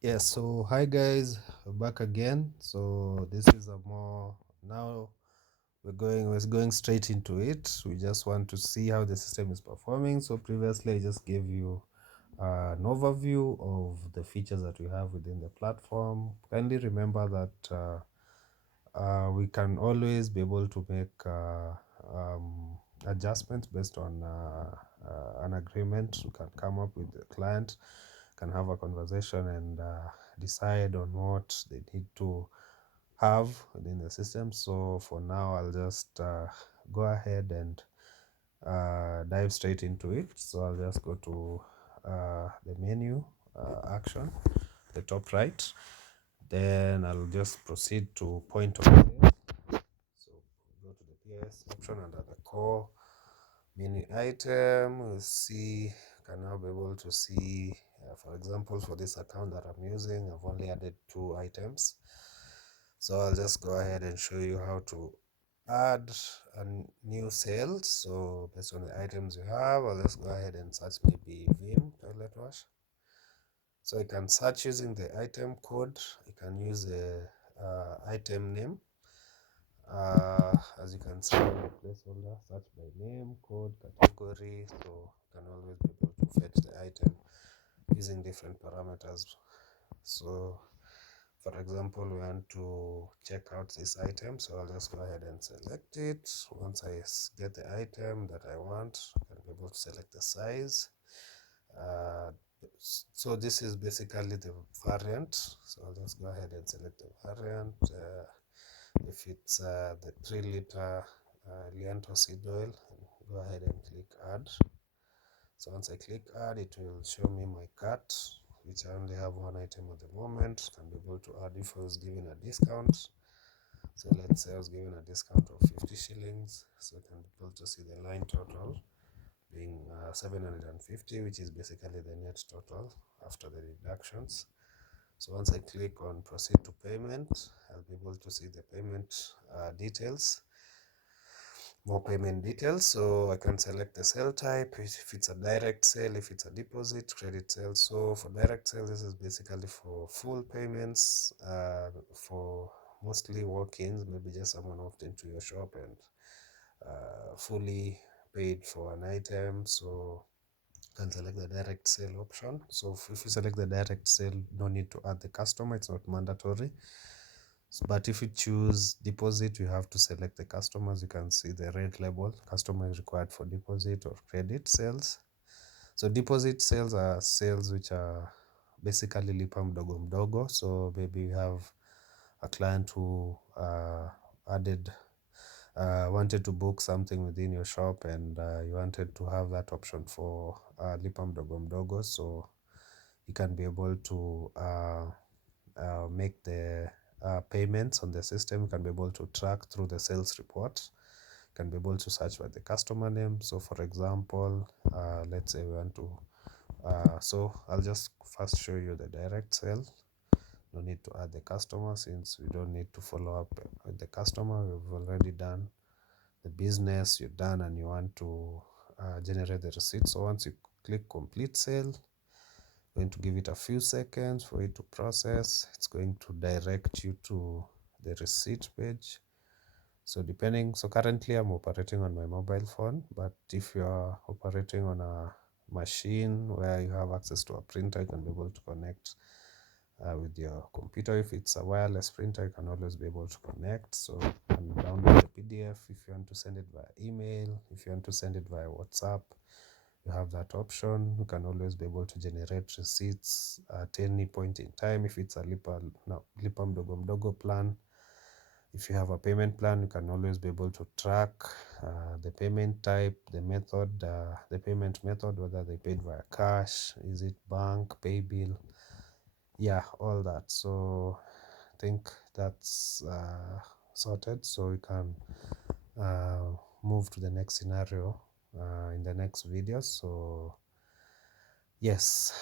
Yes, so hi guys, we're back again. So this is a more now we're going straight into it. We just want to see how the system is performing. So previously I just gave you an overview of the features that we have within the platform. Kindly remember that we can always be able to make adjustments based on an agreement. We can come up with the client, can have a conversation and decide on what they need to have within the system. So for now, I'll just go ahead and dive straight into it. So I'll just go to the menu action, the top right. Then I'll just proceed to point of sale. So go to the POS option under the core menu item. We'll see, can now be able to see, for example, for this account that I'm using, I've only added 2 items. So I'll just go ahead and show you how to add a new sale. So based on the items you have, I'll just go ahead and search maybe Vim toilet wash. So you can search using the item code. You can use the item name. As you can see, the placeholder, search by name, code, category. So you can always be able to fetch the item using different parameters. So for example, we want to check out this item, so I'll just go ahead and select it. Once I get the item that I want, I can be able to select the size. uh, so this is basically the variant, so I'll just go ahead and select the variant. If it's the 3 liter Lianto seed oil, go ahead and click add. So once I click add, it will show me my cart, which I only have 1 item at the moment. Can be able to add if I was given a discount. So let's say I was given a discount of 50 shillings, so I can be able to see the line total being 750, which is basically the net total after the deductions. So once I click on proceed to payment, I'll be able to see the payment details, more payment details. So I can select the sale type, if it's a direct sale, if it's a deposit, credit sale. So for direct sale, this is basically for full payments, for mostly walk-ins, maybe just someone walked into your shop and fully paid for an item. So can select the direct sale option. So if you select the direct sale, no need to add the customer, it's not mandatory. But if you choose deposit, you have to select the customers. You can see the red label, customer is required for deposit or credit sales. So deposit sales are sales which are basically lipa mdogo mdogo. So maybe you have a client who added wanted to book something within your shop, and you wanted to have that option for lipa mdogo mdogo. So you can be able to make the payments on the system. You can be able to track through the sales report. You can be able to search by the customer name. So for example, let's say we want to so I'll just first show you the direct sale. No need to add the customer, since we don't need to follow up with the customer. We've already done the business, you're done, and you want to generate the receipt. So once you click complete sale, going to give it a few seconds for it to process. It's going to direct you to the receipt page. So depending, so currently I'm operating on my mobile phone, but if you are operating on a machine where you have access to a printer, you can be able to connect with your computer. If it's a wireless printer, you can always be able to connect. So you can download the PDF if you want to send it via email. If you want to send it via WhatsApp, you have that option. You can always be able to generate receipts at any point in time. If it's a lipa mdogo mdogo plan, if you have a payment plan, you can always be able to track the payment type, the method, the payment method, whether they paid via cash, is it bank, pay bill, yeah, all that. So I think that's sorted. So we can move to the next scenario in the next video. So yes.